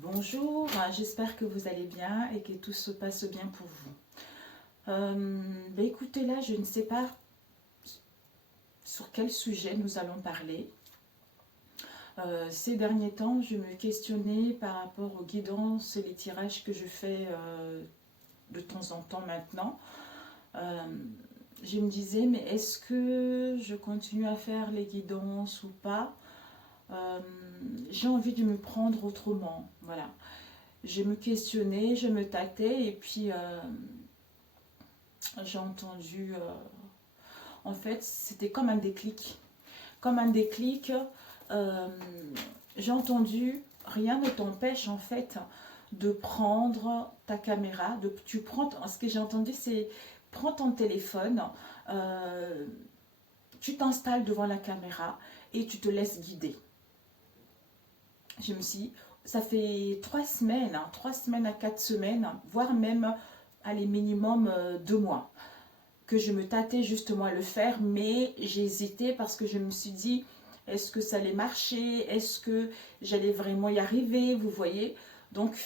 Bonjour, j'espère que vous allez bien et que tout se passe bien pour vous. Écoutez, là, je ne sais pas sur quel sujet nous allons parler. Ces derniers temps, je me questionnais par rapport aux guidances et les tirages que je fais de temps en temps maintenant. Euh, je me disais, mais est-ce que je continue à faire les guidances ou pas? Euh, j'ai envie de me prendre autrement, voilà. Je me questionnais, je me tâtais et puis j'ai entendu, en fait, c'était comme un déclic. Comme un déclic, euh, j'ai entendu, rien ne t'empêche en fait de prendre ta caméra. Ce que j'ai entendu, c'est prends ton téléphone, euh, tu t'installes devant la caméra et tu te laisses guider. Je me suis, ça fait 3 semaines, 3 semaines à 4 semaines, voire même, allez, minimum 2 mois que je me tâtais justement à le faire, mais j'ai hésité parce que je me suis dit, est-ce que ça allait marcher? Est-ce que j'allais vraiment y arriver? Vous voyez? Donc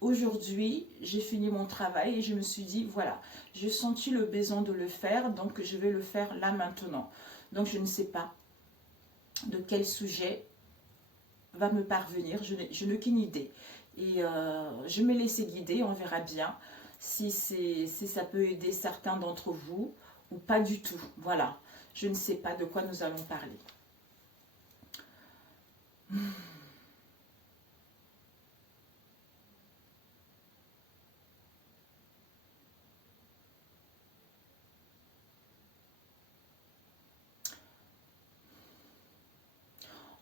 aujourd'hui, j'ai fini mon travail et je me suis dit, voilà, j'ai senti le besoin de le faire, donc je vais le faire là maintenant. Donc je ne sais pas de quel sujet va me parvenir, je n'ai qu'une idée. Et je me laisser guider, on verra bien si ça peut aider certains d'entre vous ou pas du tout. Voilà, je ne sais pas de quoi nous allons parler.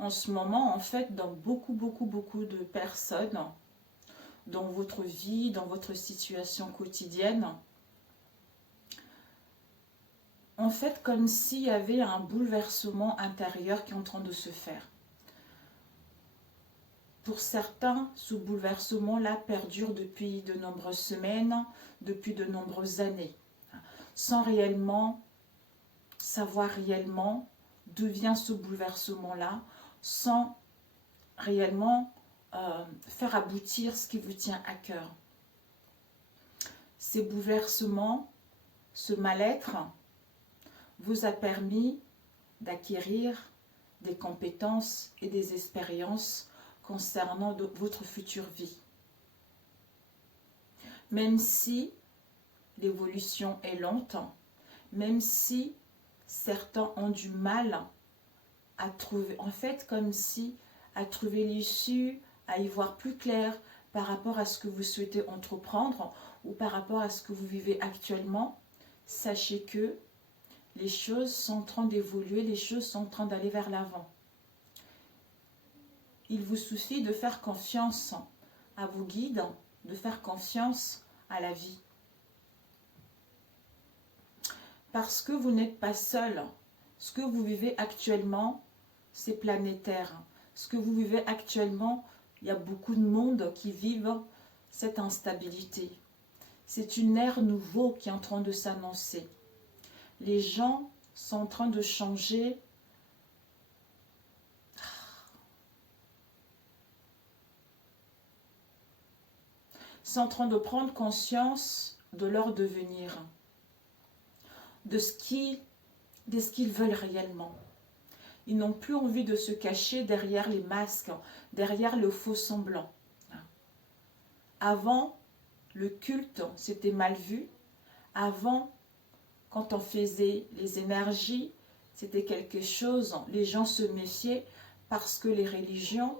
En ce moment, en fait, dans beaucoup de personnes, dans votre vie, dans votre situation quotidienne, en fait, comme s'il y avait un bouleversement intérieur qui est en train de se faire. Pour certains, ce bouleversement-là perdure depuis de nombreuses semaines, depuis de nombreuses années, sans réellement savoir réellement d'où vient ce bouleversement-là, sans réellement faire aboutir ce qui vous tient à cœur. Ces bouleversements, ce mal-être, vous a permis d'acquérir des compétences et des expériences concernant votre future vie. Même si l'évolution est lente, même si certains ont du mal à trouver, en fait, comme si à trouver l'issue, à y voir plus clair par rapport à ce que vous souhaitez entreprendre ou par rapport à ce que vous vivez actuellement, sachez que les choses sont en train d'évoluer, les choses sont en train d'aller vers l'avant. Il vous suffit de faire confiance à vos guides, de faire confiance à la vie. Parce que vous n'êtes pas seul. Ce que vous vivez actuellement, c'est planétaire. Ce que vous vivez actuellement, il y a beaucoup de monde qui vivent cette instabilité. C'est une ère nouveau qui est en train de s'annoncer. Les gens sont en train de changer. Sont en train de prendre conscience de leur devenir, de ce qu'ils veulent réellement. Ils n'ont plus envie de se cacher derrière les masques, derrière le faux semblant. Avant, le culte, c'était mal vu. Avant, quand on faisait les énergies, c'était quelque chose, les gens se méfiaient parce que les religions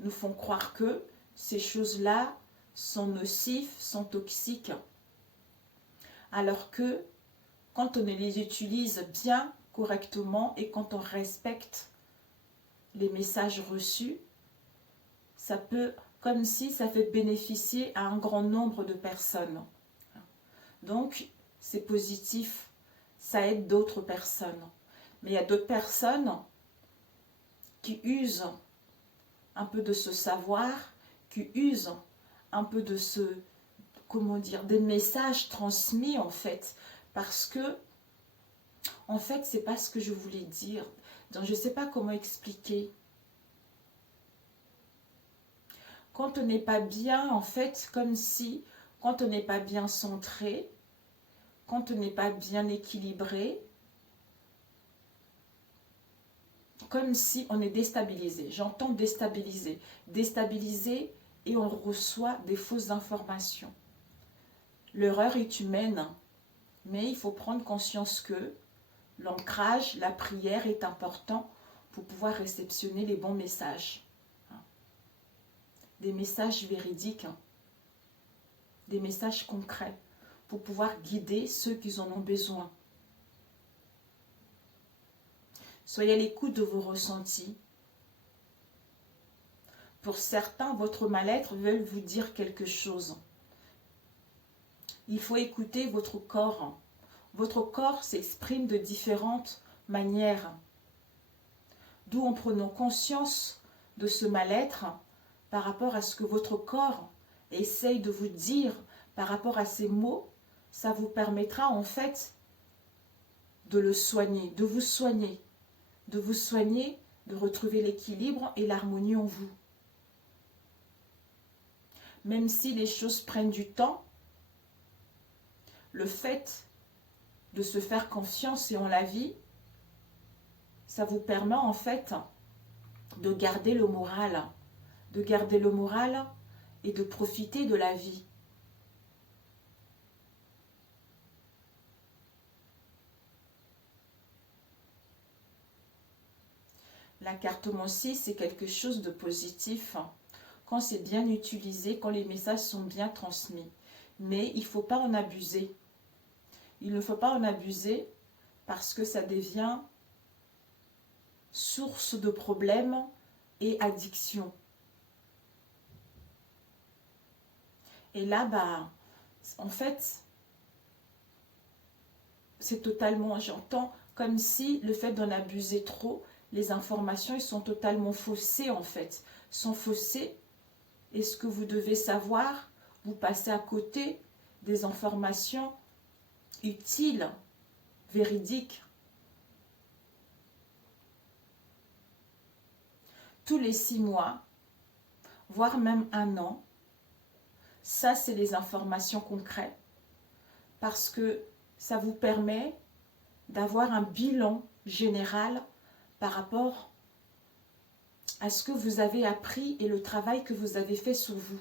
nous font croire que ces choses-là sont nocives, sont toxiques. Alors que quand on les utilise bien, correctement et quand on respecte les messages reçus, ça peut, comme si ça fait bénéficier à un grand nombre de personnes. Donc, c'est positif, ça aide d'autres personnes. Mais il y a d'autres personnes qui usent un peu de ce savoir, qui usent un peu de ce, comment dire, des messages transmis en fait, parce que en fait, c'est pas ce que je voulais dire. Donc, je ne sais pas comment expliquer. Quand on n'est pas bien, en fait, comme si, quand on n'est pas bien centré, quand on n'est pas bien équilibré, comme si on est déstabilisé. J'entends déstabilisé. Déstabilisé et on reçoit des fausses informations. L'erreur est humaine, mais il faut prendre conscience que l'ancrage, la prière est important pour pouvoir réceptionner les bons messages. Des messages véridiques, des messages concrets, pour pouvoir guider ceux qui en ont besoin. Soyez à l'écoute de vos ressentis. Pour certains, votre mal-être veut vous dire quelque chose. Il faut écouter votre corps. Votre corps s'exprime de différentes manières. D'où en prenant conscience de ce mal-être par rapport à ce que votre corps essaye de vous dire par rapport à ces mots, ça vous permettra en fait de le soigner, de vous soigner, de retrouver l'équilibre et l'harmonie en vous. Même si les choses prennent du temps, le fait de se faire confiance et en la vie, ça vous permet en fait de garder le moral, et de profiter de la vie. La cartomancie, c'est quelque chose de positif quand c'est bien utilisé, quand les messages sont bien transmis. Mais il ne faut pas en abuser. Il ne faut pas en abuser parce que ça devient source de problèmes et addiction. Et là, en fait, c'est totalement, j'entends, comme si le fait d'en abuser trop, les informations, ils sont totalement faussées en fait. Sont faussées. Et ce que vous devez savoir, vous passez à côté des informations utiles, véridiques. Tous les 6 mois, voire même 1 an, ça c'est les informations concrètes. Parce que ça vous permet d'avoir un bilan général par rapport à ce que vous avez appris et le travail que vous avez fait sur vous.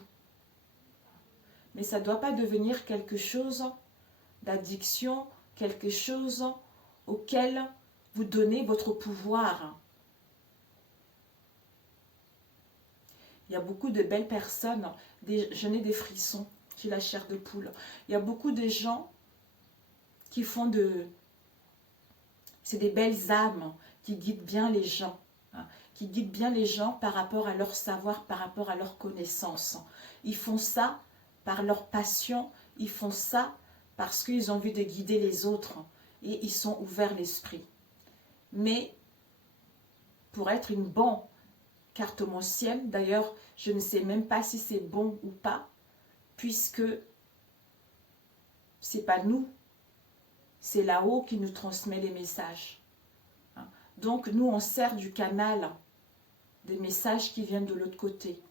Mais ça ne doit pas devenir quelque chose d'addiction, quelque chose auquel vous donnez votre pouvoir. Il y a beaucoup de belles personnes, je n'ai des frissons, j'ai la chair de poule. Il y a beaucoup de gens qui font c'est des belles âmes qui guident bien les gens. Qui guident bien les gens par rapport à leur savoir, par rapport à leur connaissance. Ils font ça par leur passion, ils font ça parce qu'ils ont envie de guider les autres et ils sont ouverts l'esprit. Mais pour être une bonne cartomancienne, d'ailleurs, je ne sais même pas si c'est bon ou pas, puisque c'est pas nous, c'est là-haut qui nous transmet les messages. Donc nous, on sert du canal des messages qui viennent de l'autre côté.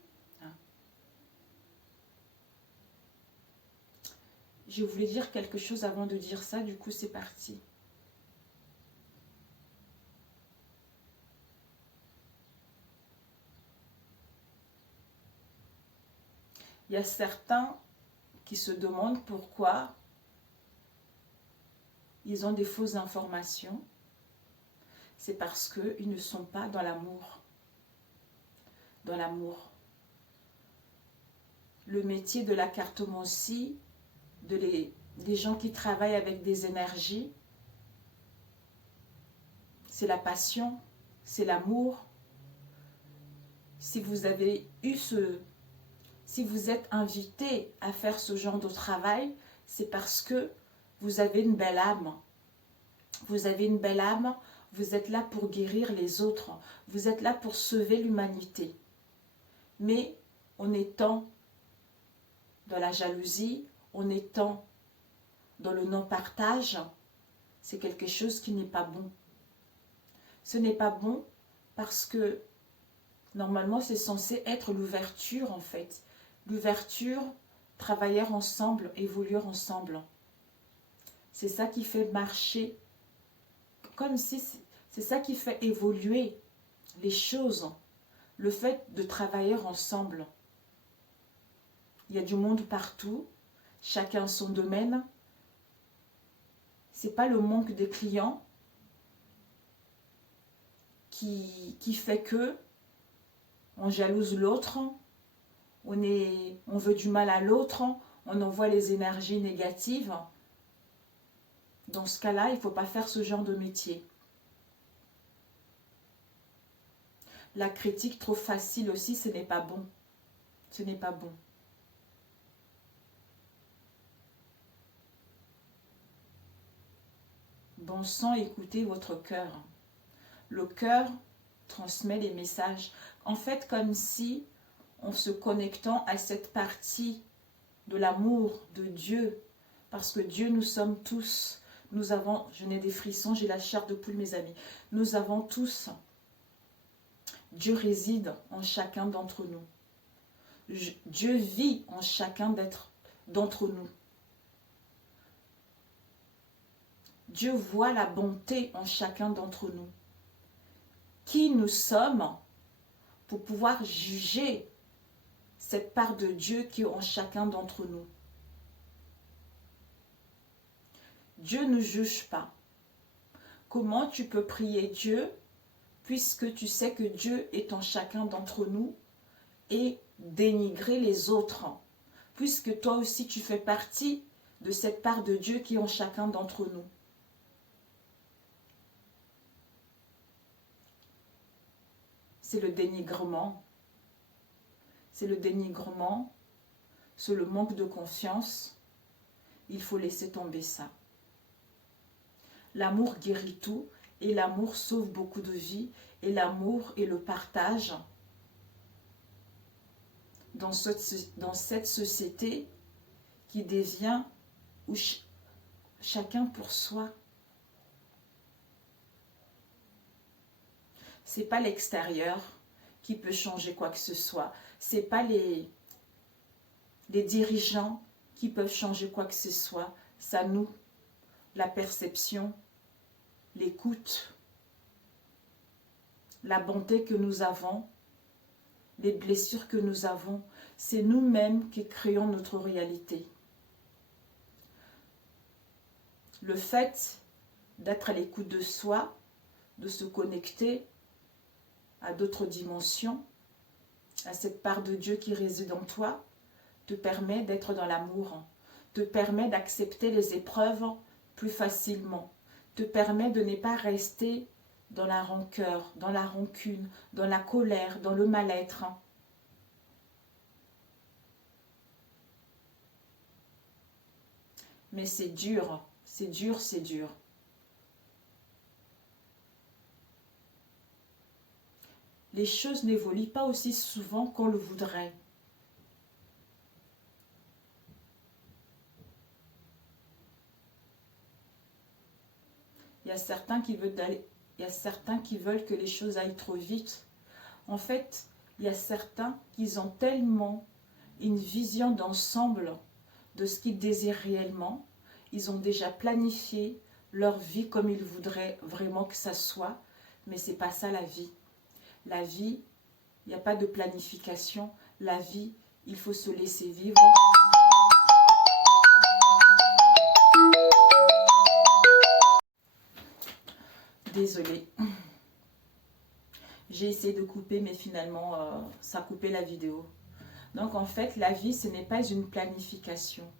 Je voulais dire quelque chose avant de dire ça, du coup c'est parti. Il y a certains qui se demandent pourquoi ils ont des fausses informations. C'est parce qu'ils ne sont pas dans l'amour. Dans l'amour. Le métier de la cartomancie, des gens qui travaillent avec des énergies, c'est la passion, c'est l'amour. Si vous avez eu si vous êtes invité à faire ce genre de travail, c'est parce que vous avez une belle âme. Vous avez une belle âme, vous êtes là pour guérir les autres, vous êtes là pour sauver l'humanité. Mais en étant dans la jalousie, en étant dans le non-partage, c'est quelque chose qui n'est pas bon. Ce n'est pas bon parce que Normalement, c'est censé être l'ouverture, en fait. L'ouverture, travailler ensemble, évoluer ensemble. C'est ça qui fait marcher, comme si c'est ça qui fait évoluer les choses. Le fait de travailler ensemble. Il y a du monde partout, chacun son domaine. C'est pas le manque de clients qui fait que on jalouse l'autre, on veut du mal à l'autre, on envoie les énergies négatives. Dans ce cas-là, il ne faut pas faire ce genre de métier. La critique trop facile aussi, ce n'est pas bon. Ce n'est pas bon. Bon sang, écoutez votre cœur. Le cœur transmet les messages. En fait, comme si, en se connectant à cette partie de l'amour de Dieu, parce que Dieu, nous sommes tous, nous avons, je n'ai des frissons, j'ai la chair de poule, mes amis, nous avons tous, Dieu réside en chacun d'entre nous. Dieu vit en chacun d'entre nous. Dieu voit la bonté en chacun d'entre nous. Qui nous sommes pour pouvoir juger cette part de Dieu qui est en chacun d'entre nous. Dieu ne juge pas. Comment tu peux prier Dieu puisque tu sais que Dieu est en chacun d'entre nous et dénigrer les autres, puisque toi aussi tu fais partie de cette part de Dieu qui est en chacun d'entre nous. C'est le dénigrement. C'est le dénigrement, c'est le manque de confiance. Il faut laisser tomber ça. L'amour guérit tout et l'amour sauve beaucoup de vies et l'amour et le partage dans cette société qui devient où chacun pour soi. C'est pas l'extérieur qui peut changer quoi que ce soit. C'est pas les dirigeants qui peuvent changer quoi que ce soit. C'est nous, la perception, l'écoute, la bonté que nous avons, les blessures que nous avons. C'est nous-mêmes qui créons notre réalité. Le fait d'être à l'écoute de soi, de se connecter à d'autres dimensions, à cette part de Dieu qui réside en toi, te permet d'être dans l'amour, te permet d'accepter les épreuves plus facilement, te permet de ne pas rester dans la rancœur, dans la rancune, dans la colère, dans le mal-être. Mais c'est dur, c'est dur, c'est dur. Les choses n'évoluent pas aussi souvent qu'on le voudrait. Il y a certains qui veulent que les choses aillent trop vite. En fait, il y a certains qui ont tellement une vision d'ensemble de ce qu'ils désirent réellement. Ils ont déjà planifié leur vie comme ils voudraient vraiment que ça soit. Mais ce n'est pas ça la vie. La vie, il n'y a pas de planification. La vie, il faut se laisser vivre. Désolée. J'ai essayé de couper, mais finalement, ça a coupé la vidéo. Donc, en fait, la vie, ce n'est pas une planification.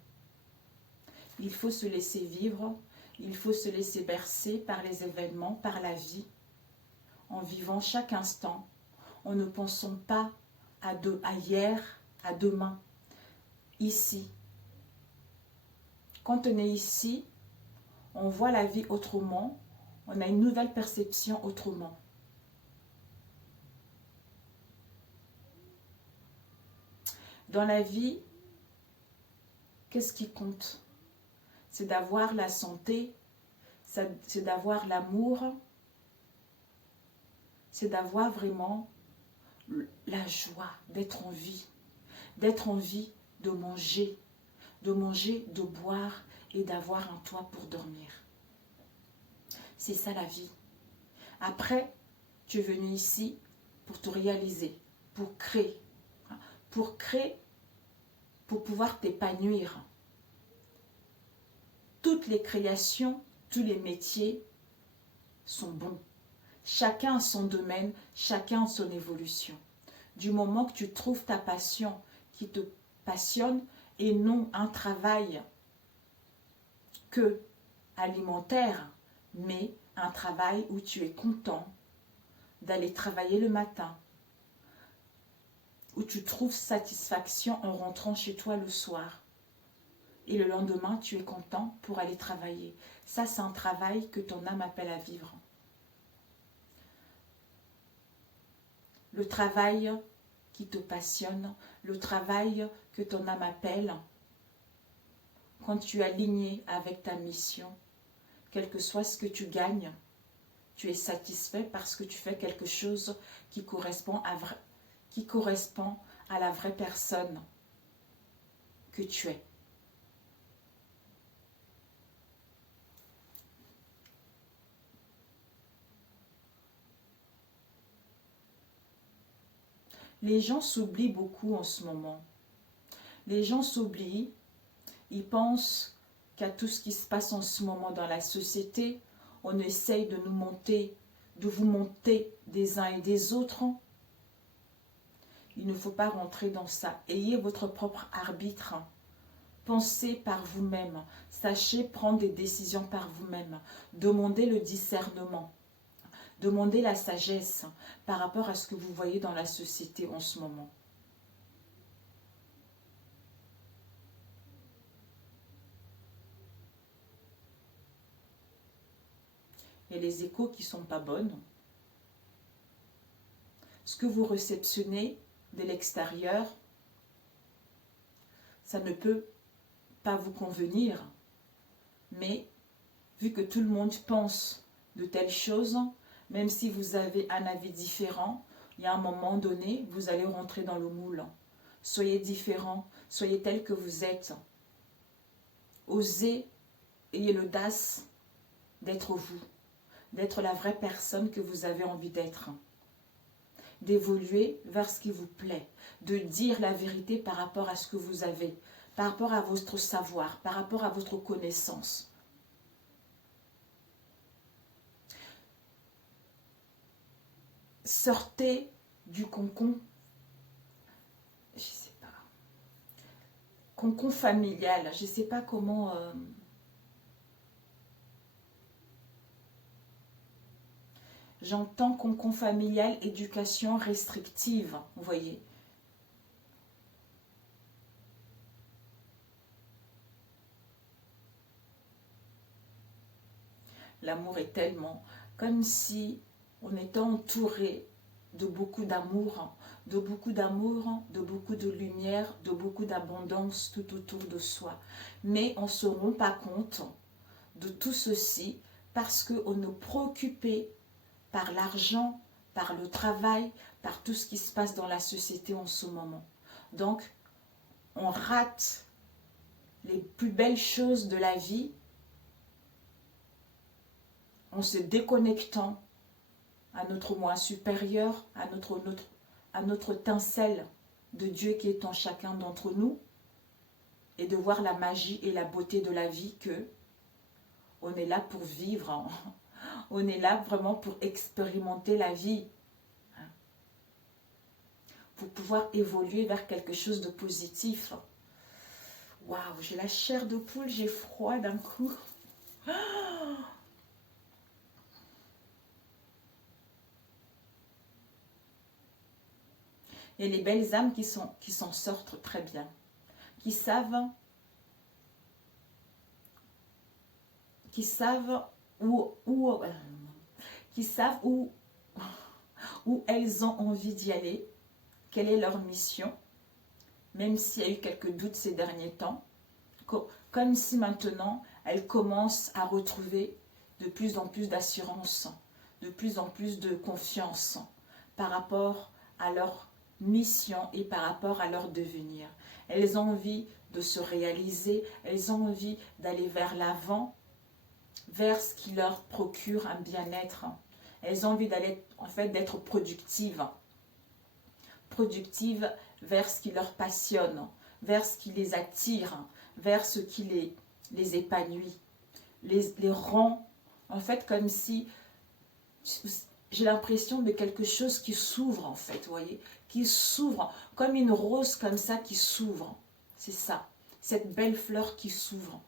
Il faut se laisser vivre. Il faut se laisser bercer par les événements, par la vie. En vivant chaque instant. En ne pensant pas à hier, à demain. Ici. Quand on est ici, on voit la vie autrement. On a une nouvelle perception autrement. Dans la vie, qu'est-ce qui compte? C'est d'avoir la santé, c'est d'avoir l'amour, c'est d'avoir vraiment la joie d'être en vie de manger, de boire et d'avoir un toit pour dormir. C'est ça la vie. Après, tu es venu ici pour te réaliser, pour créer, pour pouvoir t'épanouir. Toutes les créations, tous les métiers sont bons. Chacun a son domaine, chacun a son évolution. Du moment que tu trouves ta passion qui te passionne et non un travail que alimentaire, mais un travail où tu es content d'aller travailler le matin, où tu trouves satisfaction en rentrant chez toi le soir. Et le lendemain, tu es content pour aller travailler. Ça, c'est un travail que ton âme appelle à vivre. Le travail qui te passionne, le travail que ton âme appelle, quand tu es aligné avec ta mission, quel que soit ce que tu gagnes, tu es satisfait parce que tu fais quelque chose qui correspond à la vraie personne que tu es. Les gens s'oublient beaucoup en ce moment. Les gens s'oublient, ils pensent qu'à tout ce qui se passe en ce moment dans la société, on essaye de vous monter des uns et des autres. Il ne faut pas rentrer dans ça. Ayez votre propre arbitre. Pensez par vous-même. Sachez prendre des décisions par vous-même. Demandez le discernement. Demandez la sagesse par rapport à ce que vous voyez dans la société en ce moment. Il y a les échos qui ne sont pas bonnes. Ce que vous réceptionnez de l'extérieur, ça ne peut pas vous convenir. Mais vu que tout le monde pense de telles choses, même si vous avez un avis différent, il y a un moment donné, vous allez rentrer dans le moule. Soyez différent, soyez tel que vous êtes. Osez, ayez l'audace d'être vous, d'être la vraie personne que vous avez envie d'être. D'évoluer vers ce qui vous plaît, de dire la vérité par rapport à ce que vous avez, par rapport à votre savoir, par rapport à votre connaissance. Sortez du cocon, je sais pas, cocon familial, je sais pas comment... J'entends cocon familial, éducation restrictive, vous voyez. L'amour est tellement comme si on était entouré de beaucoup d'amour, de beaucoup de lumière, de beaucoup d'abondance tout autour de soi. Mais on ne se rend pas compte de tout ceci parce qu'on est préoccupé par l'argent, par le travail, par tout ce qui se passe dans la société en ce moment. Donc, on rate les plus belles choses de la vie en se déconnectant à notre moi supérieur, à notre étincelle de Dieu qui est en chacun d'entre nous, et de voir la magie et la beauté de la vie que on est là pour vivre, on est là vraiment pour expérimenter la vie, pour pouvoir évoluer vers quelque chose de positif. Waouh, j'ai la chair de poule, j'ai froid d'un coup. Et les belles âmes qui s'en sortent très bien, qui savent où elles ont envie d'y aller, quelle est leur mission, même s'il y a eu quelques doutes ces derniers temps, comme si maintenant elles commencent à retrouver de plus en plus d'assurance, de plus en plus de confiance par rapport à leur mission et par rapport à leur devenir. Elles ont envie de se réaliser, elles ont envie d'aller vers l'avant, vers ce qui leur procure un bien-être. Elles ont envie d'aller, en fait, d'être productives. Productives vers ce qui leur passionne, vers ce qui les attire, vers ce qui les épanouit, les rend, en fait, comme si j'ai l'impression de quelque chose qui s'ouvre, en fait, vous voyez, qui s'ouvre, comme une rose comme ça qui s'ouvre. C'est ça, cette belle fleur qui s'ouvre.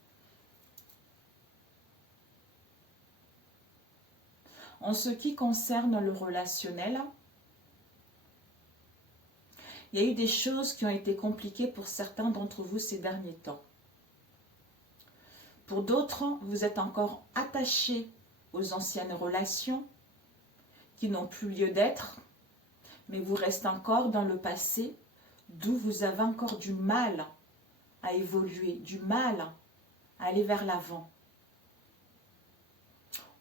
En ce qui concerne le relationnel, il y a eu des choses qui ont été compliquées pour certains d'entre vous ces derniers temps. Pour d'autres, vous êtes encore attachés aux anciennes relations qui n'ont plus lieu d'être, mais vous restez encore dans le passé, d'où vous avez encore du mal à évoluer, du mal à aller vers l'avant.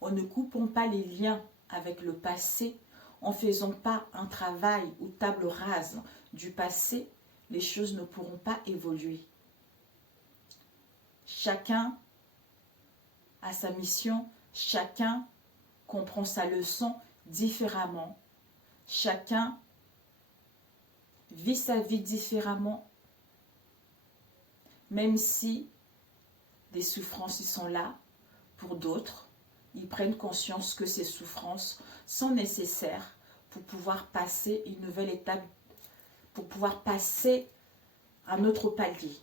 En ne coupons pas les liens avec le passé, en ne faisant pas un travail ou table rase du passé, les choses ne pourront pas évoluer. Chacun a sa mission, chacun comprend sa leçon différemment, chacun vit sa vie différemment, même si des souffrances y sont là, pour d'autres, ils prennent conscience que ces souffrances sont nécessaires pour pouvoir passer une nouvelle étape, pour pouvoir passer un autre palier,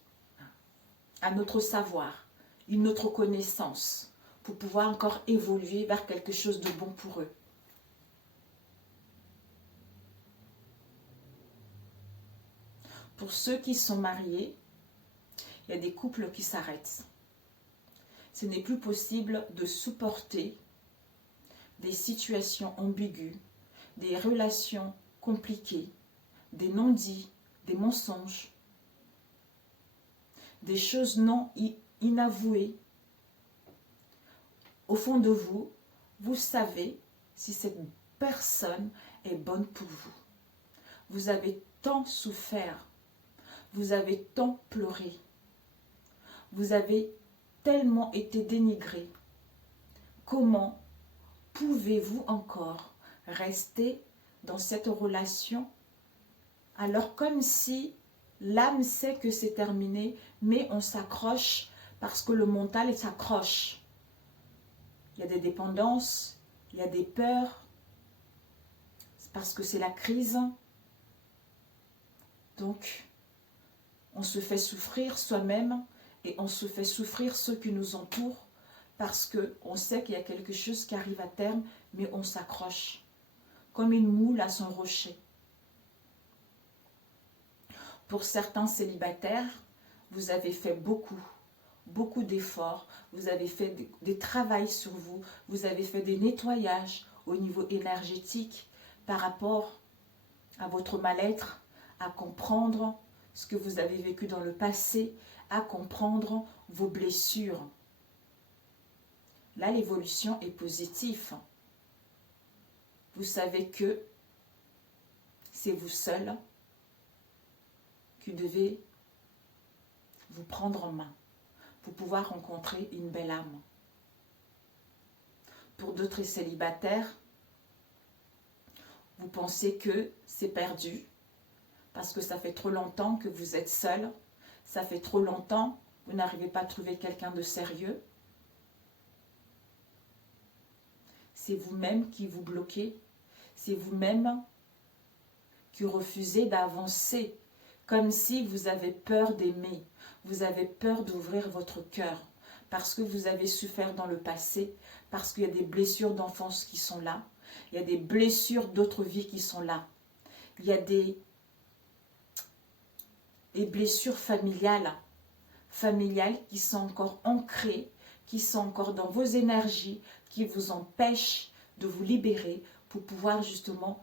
un autre savoir, une autre connaissance, pour pouvoir encore évoluer vers quelque chose de bon pour eux. Pour ceux qui sont mariés, il y a des couples qui s'arrêtent. Ce n'est plus possible de supporter des situations ambiguës, des relations compliquées, des non-dits, des mensonges, des choses non inavouées. Au fond de vous, vous savez si cette personne est bonne pour vous. Vous avez tant souffert, vous avez tant pleuré, vous avez tellement été dénigré. Comment pouvez-vous encore rester dans cette relation alors comme si l'âme sait que c'est terminé, mais on s'accroche parce que le mental s'accroche. Il y a des dépendances, il y a des peurs, parce que c'est la crise. Donc, on se fait souffrir soi-même et on se fait souffrir ceux qui nous entourent parce qu'on sait qu'il y a quelque chose qui arrive à terme, mais on s'accroche comme une moule à son rocher. Pour certains célibataires, vous avez fait beaucoup d'efforts, vous avez fait des travaux sur vous, vous avez fait des nettoyages au niveau énergétique par rapport à votre mal-être, à comprendre ce que vous avez vécu dans le passé, à comprendre vos blessures. Là, l'évolution est positive. Vous savez que c'est vous seul qui devez vous prendre en main pour pouvoir rencontrer une belle âme. Pour d'autres célibataires, vous pensez que c'est perdu parce que ça fait trop longtemps que vous êtes seul, ça fait trop longtemps que vous n'arrivez pas à trouver quelqu'un de sérieux. C'est vous-même qui vous bloquez, c'est vous-même qui refusez d'avancer, comme si vous avez peur d'aimer, vous avez peur d'ouvrir votre cœur, parce que vous avez souffert dans le passé, parce qu'il y a des blessures d'enfance qui sont là, il y a des blessures d'autres vies qui sont là, il y a des blessures familiales qui sont encore ancrées, qui sont encore dans vos énergies, qui vous empêchent de vous libérer pour pouvoir justement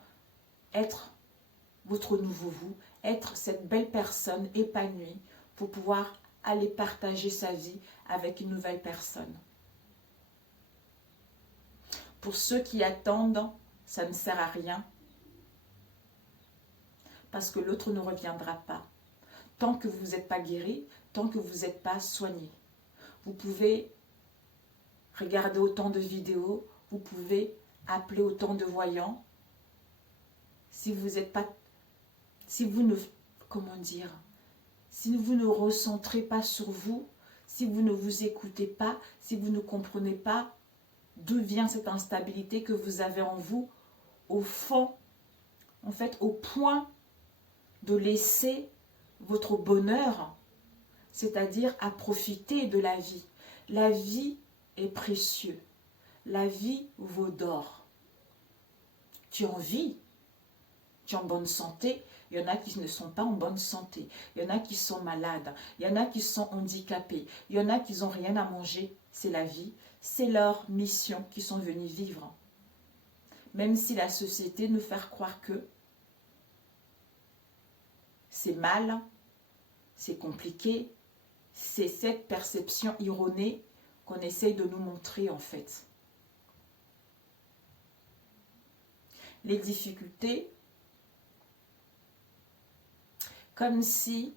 être votre nouveau vous, être cette belle personne épanouie pour pouvoir aller partager sa vie avec une nouvelle personne. Pour ceux qui attendent, ça ne sert à rien. parce que l'autre ne reviendra pas. Tant que vous n'êtes pas guéri, tant que vous n'êtes pas soigné. Vous pouvez regarder autant de vidéos, vous pouvez appeler autant de voyants. Si vous n'êtes pas, si vous ne, comment dire, si vous ne recentrez pas sur vous, si vous ne vous écoutez pas, si vous ne comprenez pas d'où vient cette instabilité que vous avez en vous, au fond, en fait, au point de laisser votre bonheur, c'est-à-dire à profiter de la vie. La vie est précieuse. La vie vaut d'or. Tu en vis, tu es en bonne santé. Il y en a qui ne sont pas en bonne santé. Il y en a qui sont malades. Il y en a qui sont handicapés. Il y en a qui n'ont rien à manger. C'est la vie. C'est leur mission qu'ils sont venus vivre. Même si la société nous fait croire que c'est mal, c'est compliqué, c'est cette perception erronée qu'on essaye de nous montrer en fait. Les difficultés, comme si,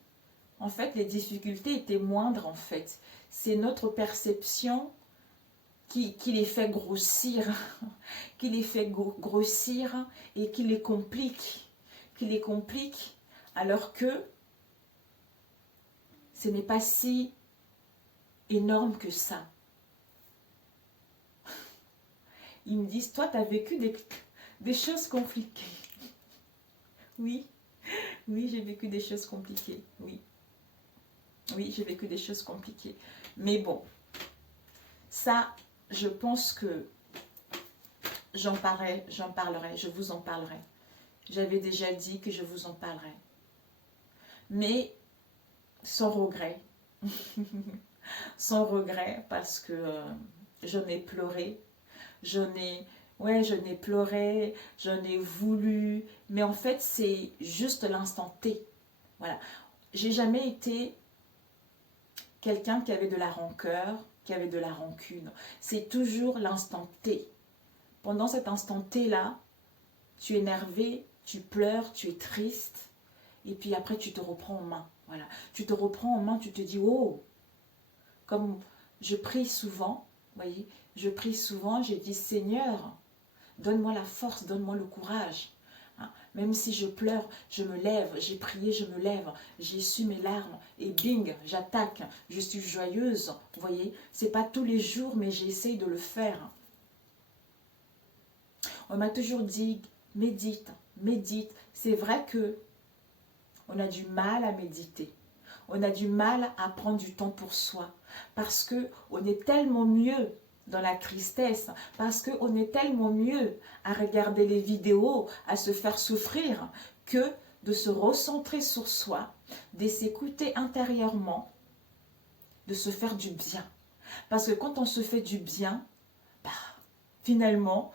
en fait, les difficultés étaient moindres en fait. C'est notre perception qui les fait grossir, qui les fait grossir et qui les complique, alors que ce n'est pas si énorme que ça. Ils me disent, toi, tu as vécu des choses compliquées. Oui, oui, j'ai vécu des choses compliquées, oui. Oui, j'ai vécu des choses compliquées. Mais bon, ça, je pense que j'en parlerai, je vous en parlerai. J'avais déjà dit que je vous en parlerai. Mais sans regret. Sans regret parce que j'en ai pleuré. J'en ai pleuré, j'en ai voulu. Mais en fait, c'est juste l'instant T. Voilà. J'ai jamais été quelqu'un qui avait de la rancœur, qui avait de la rancune. C'est toujours l'instant T. Pendant cet instant T-là, tu es énervé, tu pleures, tu es triste. Et puis après, tu te reprends en main. Voilà. Tu te reprends en main, tu te dis, oh, comme je prie souvent, vous voyez, je prie souvent, j'ai dit, Seigneur, donne-moi la force, donne-moi le courage. Hein, même si je pleure, je me lève, j'ai prié, je me lève, j'ai su mes larmes et bing, j'attaque, je suis joyeuse. Vous voyez, c'est pas tous les jours, mais j'essaye de le faire. On m'a toujours dit, médite, médite. C'est vrai que on a du mal à méditer. On a du mal à prendre du temps pour soi. Parce qu'on est tellement mieux dans la tristesse. Parce qu'on est tellement mieux à regarder les vidéos, à se faire souffrir, que de se recentrer sur soi, de s'écouter intérieurement, de se faire du bien. Parce que quand on se fait du bien, bah, finalement,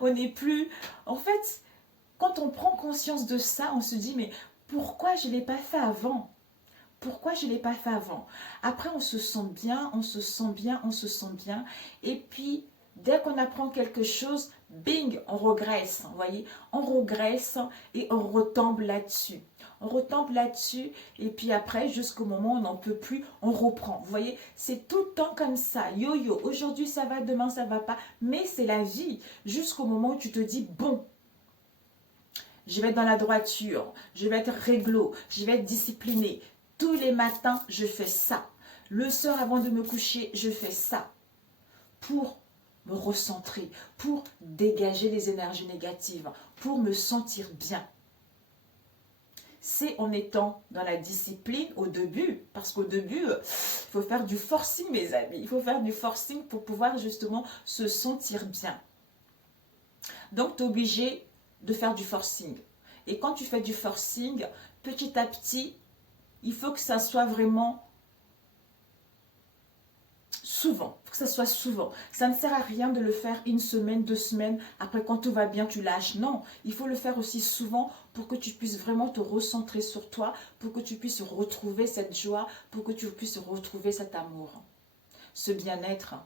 on n'est plus... En fait, quand on prend conscience de ça, on se dit, mais pourquoi je ne l'ai pas fait avant? Pourquoi je ne l'ai pas fait avant? Après, on se sent bien, on se sent bien, on se sent bien. Et puis, dès qu'on apprend quelque chose, bing, on regresse. Vous voyez, on regresse et on retombe là-dessus. On retombe là-dessus et puis après, jusqu'au moment où on n'en peut plus, on reprend. Vous voyez, c'est tout le temps comme ça. Yo-yo, aujourd'hui ça va, demain ça va pas. Mais c'est la vie. Jusqu'au moment où tu te dis, bon, je vais être dans la droiture, je vais être réglo, je vais être disciplinée. Tous les matins, je fais ça. Le soir, avant de me coucher, je fais ça. Pour me recentrer, pour dégager les énergies négatives, pour me sentir bien. C'est en étant dans la discipline au début, parce qu'au début, il faut faire du forcing, mes amis. Il faut faire du forcing pour pouvoir justement se sentir bien. Donc, tu es obligé de faire du forcing. Et quand tu fais du forcing, petit à petit, il faut que ça soit vraiment souvent. Il faut que ça soit souvent. Ça ne sert à rien de le faire une semaine, 2 semaines. Après, quand tout va bien, tu lâches. Non, il faut le faire aussi souvent pour que tu puisses vraiment te recentrer sur toi, pour que tu puisses retrouver cette joie, pour que tu puisses retrouver cet amour, ce bien-être,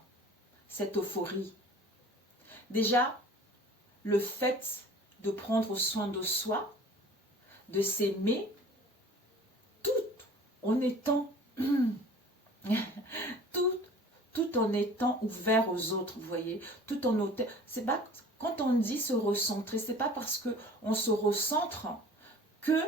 cette euphorie. Déjà, le fait de prendre soin de soi, de s'aimer tout en étant tout en étant ouvert aux autres, vous voyez, tout en étant, c'est pas, quand on dit se recentrer, c'est pas parce que on se recentre que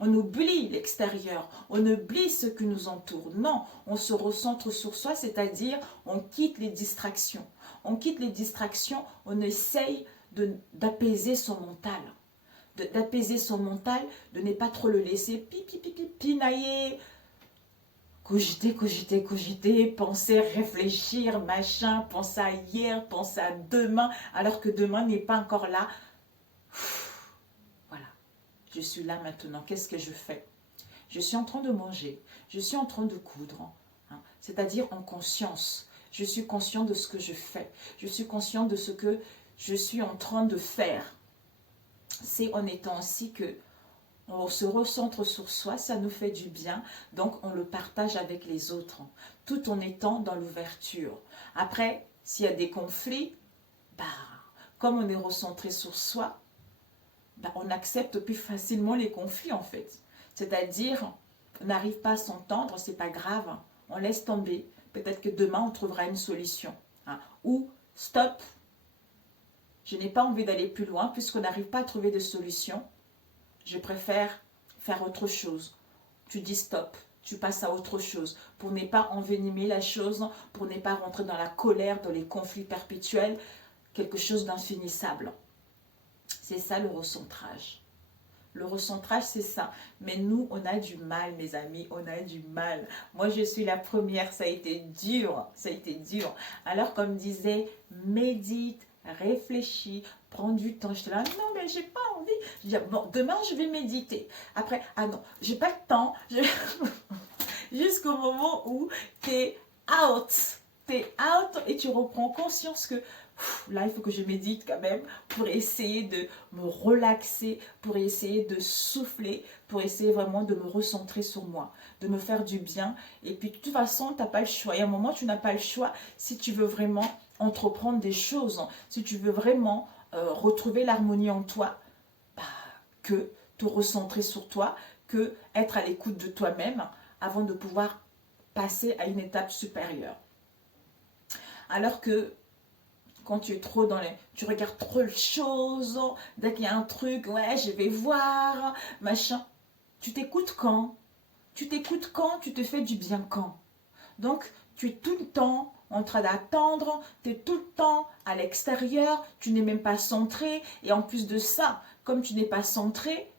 on oublie l'extérieur, on oublie ce qui nous entoure. Non, on se recentre sur soi, c'est-à-dire on quitte les distractions. On quitte les distractions, on essaye d'apaiser son mental. D'apaiser son mental, de ne pas trop le laisser pinailler, cogiter, penser, réfléchir, machin, penser à hier, penser à demain, alors que demain n'est pas encore là. Voilà, je suis là maintenant, qu'est-ce que je fais? Je suis en train de manger, je suis en train de coudre, hein, c'est-à-dire en conscience. Je suis conscient de ce que je fais, je suis conscient de ce que je suis en train de faire. C'est en étant ainsi que on se recentre sur soi, ça nous fait du bien, donc on le partage avec les autres, tout en étant dans l'ouverture. Après, s'il y a des conflits, comme on est recentré sur soi, on accepte plus facilement les conflits en fait. C'est-à-dire, on n'arrive pas à s'entendre, c'est pas grave, on laisse tomber. Peut-être que demain, on trouvera une solution. Hein. Ou, stop, je n'ai pas envie d'aller plus loin puisqu'on n'arrive pas à trouver de solution. Je préfère faire autre chose. Tu dis stop, tu passes à autre chose pour ne pas envenimer la chose, pour ne pas rentrer dans la colère, dans les conflits perpétuels, quelque chose d'infinissable. C'est ça le recentrage. Le recentrage, c'est ça. Mais nous, on a du mal, mes amis, on a du mal. Moi, je suis la première, ça a été dur, ça a été dur. Alors, comme disait, médite, réfléchis, prends du temps. J'étais là, non, mais j'ai pas envie. Je dis, bon, demain, je vais méditer. Après, ah non, j'ai pas le temps. Jusqu'au moment où tu es out. Tu es out et tu reprends conscience que là, il faut que je médite quand même pour essayer de me relaxer, pour essayer de souffler, pour essayer vraiment de me recentrer sur moi, de me faire du bien. Et puis, de toute façon, tu n'as pas le choix. Et à un moment, tu n'as pas le choix si tu veux vraiment entreprendre des choses, si tu veux vraiment retrouver l'harmonie en toi, que te recentrer sur toi, que être à l'écoute de toi-même avant de pouvoir passer à une étape supérieure. Alors que quand tu es trop dans les... Tu regardes trop les choses, dès qu'il y a un truc, ouais, je vais voir, machin. Tu t'écoutes quand? Tu t'écoutes quand? Tu te fais du bien quand? Donc, tu es tout le temps en train d'attendre, tu es tout le temps à l'extérieur, tu n'es même pas centré. Et en plus de ça, comme tu n'es pas centré,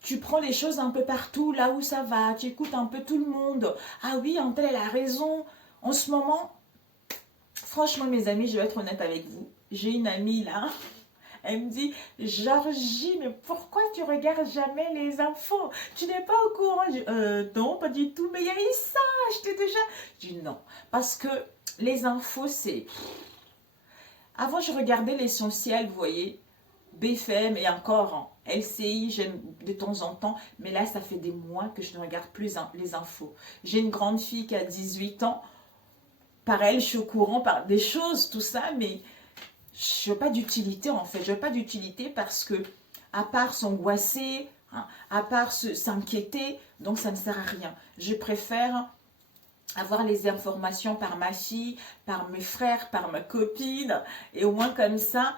tu prends les choses un peu partout, là où ça va, tu écoutes un peu tout le monde. Ah oui, un tel, elle a raison. En ce moment... Franchement, mes amis, je vais être honnête avec vous. J'ai une amie là, elle me dit, Georgie, mais pourquoi tu regardes jamais les infos? Tu n'es pas au courant? Non, pas du tout, mais il y a eu ça, je t'ai déjà... Je dis non, parce que les infos, c'est... Avant, je regardais l'essentiel, vous voyez, BFM et encore, LCI, j'aime de temps en temps, mais là, ça fait des mois que je ne regarde plus les infos. J'ai une grande fille qui a 18 ans, par elle, je suis au courant par des choses, tout ça, mais je n'ai pas d'utilité en fait. Je n'ai pas d'utilité parce que, à part s'angoisser, hein, à part s'inquiéter, donc ça ne sert à rien. Je préfère avoir les informations par ma fille, par mes frères, par ma copine, et au moins comme ça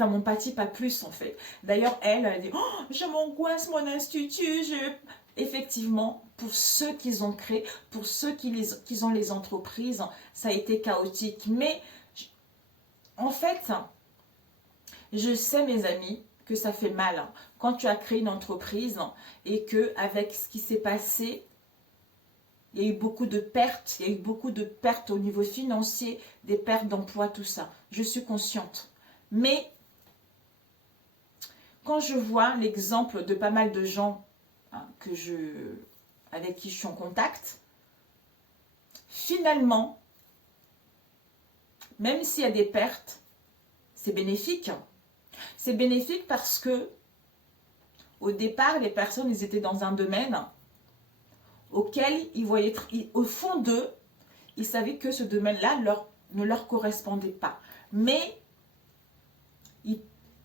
m'empathie pas plus en fait. D'ailleurs, elle dit, oh, je m'angoisse, mon institut, Effectivement, pour ceux qu'ils ont créés, pour ceux qui ont les entreprises, ça a été chaotique. Mais en fait, je sais, mes amis, que ça fait mal quand tu as créé une entreprise et que avec ce qui s'est passé, il y a eu beaucoup de pertes. Il y a eu beaucoup de pertes au niveau financier, des pertes d'emploi, tout ça. Je suis consciente. Mais quand je vois l'exemple de pas mal de gens avec qui je suis en contact, finalement, même s'il y a des pertes, c'est bénéfique. C'est bénéfique parce que au départ, les personnes, ils étaient dans un domaine auquel ils voyaient, au fond d'eux, ils savaient que ce domaine-là ne leur correspondait pas. Mais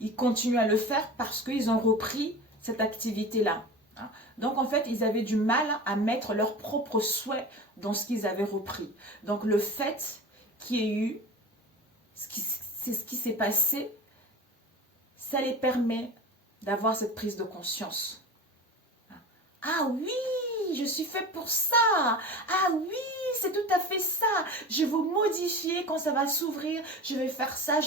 ils continuent à le faire parce qu'ils ont repris cette activité-là. Hein. Donc, en fait, ils avaient du mal à mettre leurs propres souhaits dans ce qu'ils avaient repris. Donc, le fait qu'il y ait eu, c'est ce qui s'est passé, ça les permet d'avoir cette prise de conscience. Ah oui, je suis fait pour ça. Ah oui, c'est tout à fait ça. Je vais modifier quand ça va s'ouvrir. Je vais faire ça.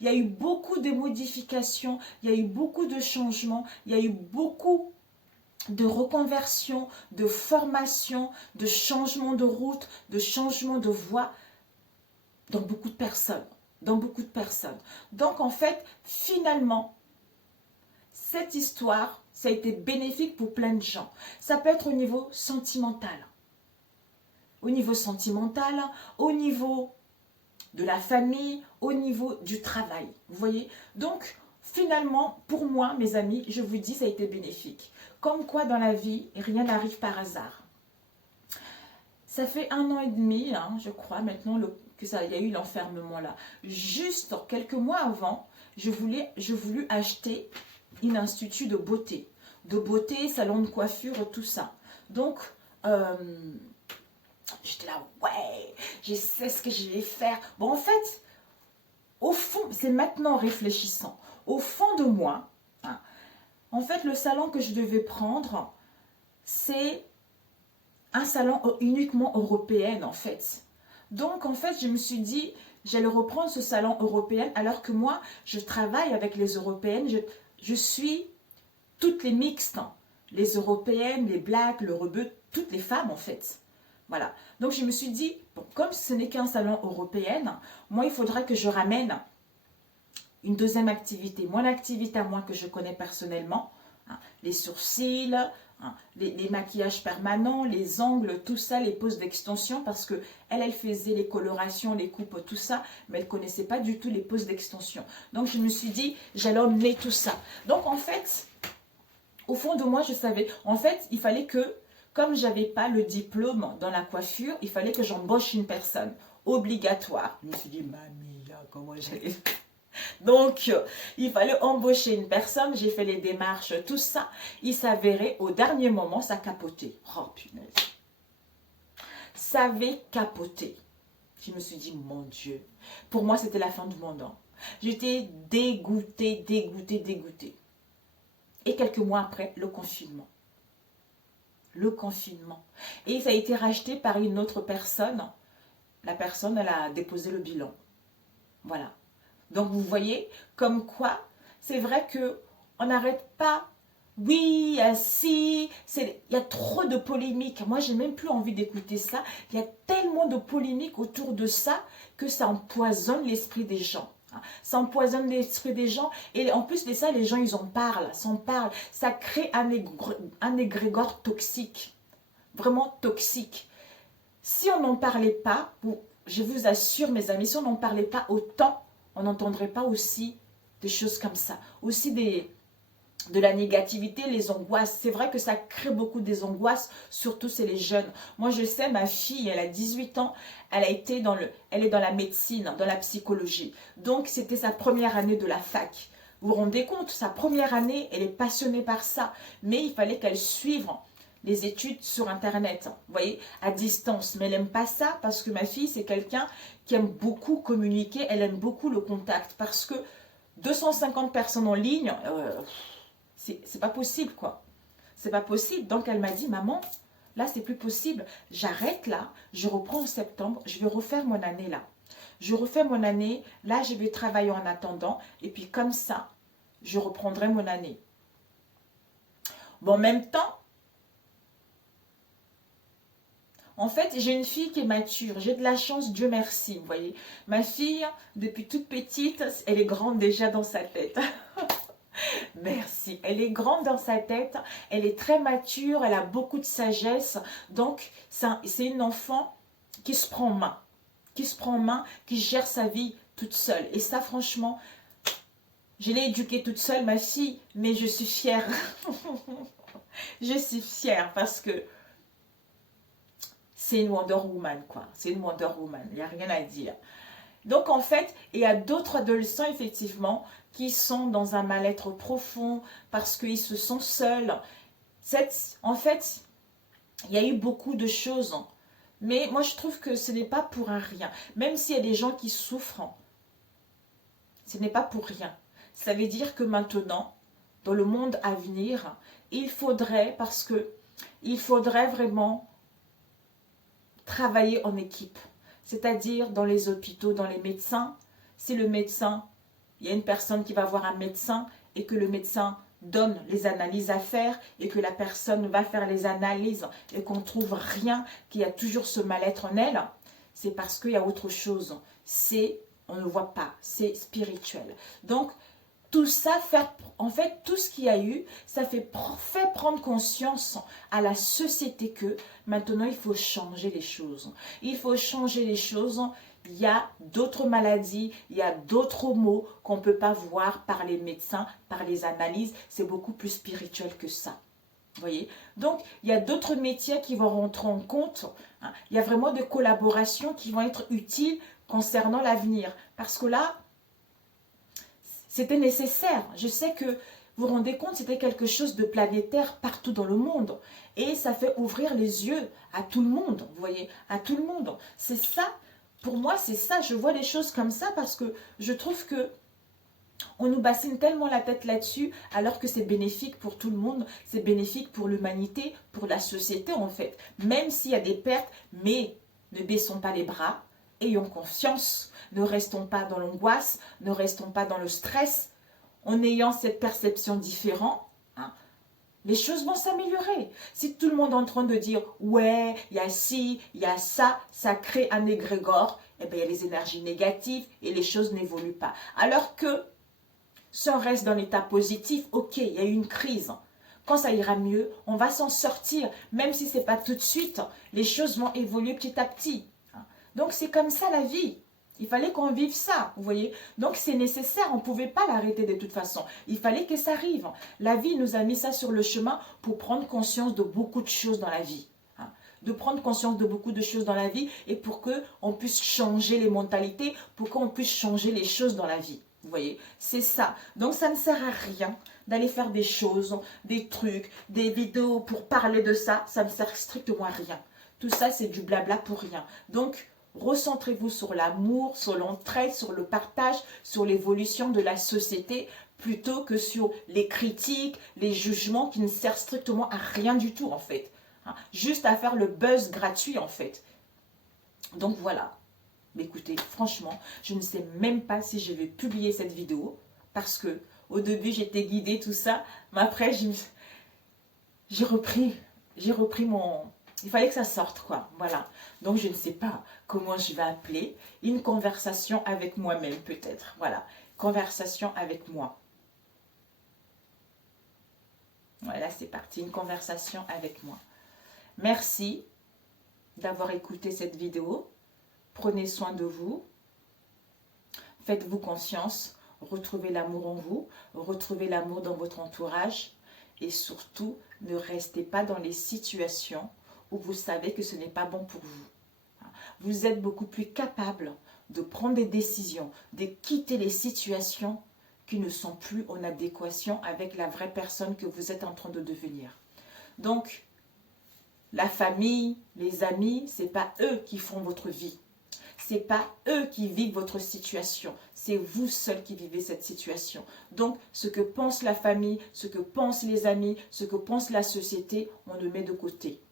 Il y a eu beaucoup de modifications. Il y a eu beaucoup de changements. Il y a eu beaucoup de reconversion, de formation, de changement de route, de changement de voie dans beaucoup de personnes. Dans beaucoup de personnes. Donc en fait, finalement, cette histoire, ça a été bénéfique pour plein de gens. Ça peut être au niveau sentimental. Au niveau sentimental, au niveau de la famille, au niveau du travail. Vous voyez? Donc, finalement, pour moi, mes amis, je vous dis, ça a été bénéfique. Comme quoi, dans la vie, rien n'arrive par hasard. Ça fait 1 an et demi, hein, je crois, maintenant, il y a eu l'enfermement là. Juste quelques mois avant, je voulus acheter un institut de beauté. De beauté, salon de coiffure, tout ça. Donc, j'étais là, ouais, je sais ce que je vais faire. Bon, en fait, au fond, c'est maintenant réfléchissant. Au fond de moi, hein, en fait, le salon que je devais prendre, c'est un salon uniquement européen, en fait. Donc, en fait, je me suis dit, j'allais reprendre ce salon européen, alors que moi, je travaille avec les européennes, je suis toutes les mixtes, hein. Les européennes, les blacks, le rebeu, toutes les femmes, en fait. Voilà. Donc, je me suis dit, bon, comme ce n'est qu'un salon européen, moi, il faudra que je ramène une deuxième activité. Mon activité à moi que je connais personnellement, hein, les sourcils, hein, les maquillages permanents, les ongles, tout ça, les poses d'extension, parce que elle faisait les colorations, les coupes, tout ça, mais elle ne connaissait pas du tout les poses d'extension. Donc, je me suis dit, j'allais emmener tout ça. Donc, en fait, au fond de moi, je savais, en fait, il fallait que, comme je n'avais pas le diplôme dans la coiffure, il fallait que j'embauche une personne, obligatoire. Je me suis dit, mamie, comment j'allais faire? Donc, il fallait embaucher une personne, j'ai fait les démarches, tout ça. Il s'avérait, au dernier moment, ça capotait. Oh, punaise. Ça avait capoté. Je me suis dit, mon Dieu. Pour moi, c'était la fin du monde. Hein. J'étais dégoûtée, dégoûtée, dégoûtée. Et quelques mois après, le confinement. Le confinement. Et ça a été racheté par une autre personne. La personne, elle a déposé le bilan. Voilà. Donc, vous voyez, comme quoi, c'est vrai qu'on n'arrête pas. Oui, si, il y a trop de polémiques. Moi, j'ai même plus envie d'écouter ça. Il y a tellement de polémiques autour de ça que ça empoisonne l'esprit des gens. Ça empoisonne l'esprit des gens. Et en plus de ça, les gens, ils en parlent. S'en parlent. Ça crée un égrégore toxique. Vraiment toxique. Si on n'en parlait pas, je vous assure, mes amis, si on n'en parlait pas autant, on n'entendrait pas aussi des choses comme ça. Aussi de la négativité, les angoisses. C'est vrai que ça crée beaucoup des angoisses, surtout c'est les jeunes. Moi, je sais, ma fille, elle a 18 ans, elle est dans la médecine, dans la psychologie. Donc, c'était sa première année de la fac. Vous vous rendez compte, sa première année, elle est passionnée par ça. Mais il fallait qu'elle suive les études sur Internet, vous voyez, à distance. Mais elle n'aime pas ça parce que ma fille, c'est quelqu'un qui aime beaucoup communiquer, elle aime beaucoup le contact. Parce que 250 personnes en ligne, c'est pas possible, quoi. C'est pas possible. Donc, elle m'a dit, maman, là, c'est plus possible. J'arrête là, je reprends en septembre, je vais refaire mon année là. Je refais mon année, là, je vais travailler en attendant. Et puis, comme ça, je reprendrai mon année. Bon, en même temps, en fait, j'ai une fille qui est mature. J'ai de la chance, Dieu merci, vous voyez. Ma fille, depuis toute petite, elle est grande déjà dans sa tête. Merci. Elle est grande dans sa tête. Elle est très mature. Elle a beaucoup de sagesse. Donc, c'est une enfant qui se prend en main. Qui se prend en main, qui gère sa vie toute seule. Et ça, franchement, je l'ai éduquée toute seule, ma fille. Mais je suis fière. Je suis fière parce que c'est une Wonder Woman, quoi. C'est une Wonder Woman. Il n'y a rien à dire. Donc en fait, il y a d'autres adolescents effectivement qui sont dans un mal-être profond parce qu'ils se sentent seuls. En fait, il y a eu beaucoup de choses. Mais moi, je trouve que ce n'est pas pour un rien. Même s'il y a des gens qui souffrent, ce n'est pas pour rien. Ça veut dire que maintenant, dans le monde à venir, il faudrait vraiment travailler en équipe. C'est-à-dire dans les hôpitaux, dans les médecins. Si le médecin, il y a une personne qui va voir un médecin et que le médecin donne les analyses à faire et que la personne va faire les analyses et qu'on ne trouve rien, qu'il y a toujours ce mal-être en elle, c'est parce qu'il y a autre chose. On ne voit pas, c'est spirituel. Donc, tout ça, en fait, tout ce qu'il y a eu, ça fait prendre conscience à la société que maintenant, il faut changer les choses. Il faut changer les choses. Il y a d'autres maladies, il y a d'autres maux qu'on ne peut pas voir par les médecins, par les analyses. C'est beaucoup plus spirituel que ça. Vous voyez? Donc, il y a d'autres métiers qui vont rentrer en compte. Il y a vraiment des collaborations qui vont être utiles concernant l'avenir. Parce que là, c'était nécessaire. Je sais que vous vous rendez compte, c'était quelque chose de planétaire partout dans le monde. Et ça fait ouvrir les yeux à tout le monde, vous voyez, à tout le monde. C'est ça, pour moi, c'est ça. Je vois les choses comme ça parce que je trouve que on nous bassine tellement la tête là-dessus, alors que c'est bénéfique pour tout le monde, c'est bénéfique pour l'humanité, pour la société en fait. Même s'il y a des pertes, mais ne baissons pas les bras, ayons confiance, ne restons pas dans l'angoisse, ne restons pas dans le stress. En ayant cette perception différente, les choses vont s'améliorer. Si tout le monde est en train de dire « ouais, il y a ci, il y a ça », ça crée un égrégore, eh bien, il y a les énergies négatives et les choses n'évoluent pas. Alors que si on reste dans l'état positif, ok, il y a eu une crise. Quand ça ira mieux, on va s'en sortir. Même si ce n'est pas tout de suite, les choses vont évoluer petit à petit. Donc c'est comme ça la vie. Il fallait qu'on vive ça, vous voyez. Donc c'est nécessaire, on ne pouvait pas l'arrêter de toute façon. Il fallait que ça arrive. La vie nous a mis ça sur le chemin pour prendre conscience de beaucoup de choses dans la vie. De prendre conscience de beaucoup de choses dans la vie et pour qu'on puisse changer les mentalités, pour qu'on puisse changer les choses dans la vie. Vous voyez, c'est ça. Donc ça ne sert à rien d'aller faire des choses, des trucs, des vidéos pour parler de ça. Ça ne sert strictement à rien. Tout ça, c'est du blabla pour rien. Donc, recentrez-vous sur l'amour, sur l'entraide, sur le partage, sur l'évolution de la société, plutôt que sur les critiques, les jugements qui ne servent strictement à rien du tout, en fait. Juste à faire le buzz gratuit, en fait. Donc, voilà. Mais écoutez, franchement, je ne sais même pas si je vais publier cette vidéo, parce que au début, j'étais guidée, tout ça, mais après, j'ai repris mon... Il fallait que ça sorte, quoi. Voilà. Donc, je ne sais pas comment je vais appeler. Une conversation avec moi-même, peut-être. Voilà. Conversation avec moi. Voilà, c'est parti. Une conversation avec moi. Merci d'avoir écouté cette vidéo. Prenez soin de vous. Faites-vous confiance. Retrouvez l'amour en vous. Retrouvez l'amour dans votre entourage. Et surtout, ne restez pas dans les situations où vous savez que ce n'est pas bon pour vous. Vous êtes beaucoup plus capable de prendre des décisions, de quitter les situations qui ne sont plus en adéquation avec la vraie personne que vous êtes en train de devenir. Donc, la famille, les amis, ce n'est pas eux qui font votre vie. Ce n'est pas eux qui vivent votre situation. C'est vous seul qui vivez cette situation. Donc, ce que pense la famille, ce que pensent les amis, ce que pense la société, on le met de côté.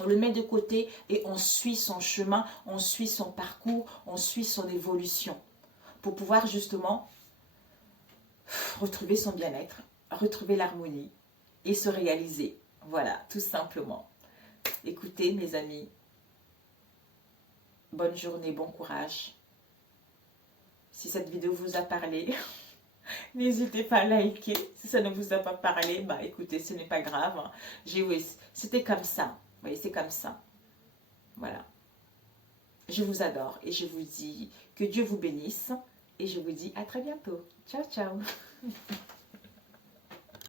On le met de côté et on suit son chemin, on suit son parcours, on suit son évolution. Pour pouvoir justement retrouver son bien-être, retrouver l'harmonie et se réaliser. Voilà, tout simplement. Écoutez, mes amis, bonne journée, bon courage. Si cette vidéo vous a parlé, n'hésitez pas à liker. Si ça ne vous a pas parlé, bah écoutez, ce n'est pas grave. C'était comme ça. Vous voyez, c'est comme ça. Voilà. Je vous adore et je vous dis que Dieu vous bénisse. Et je vous dis à très bientôt. Ciao, ciao.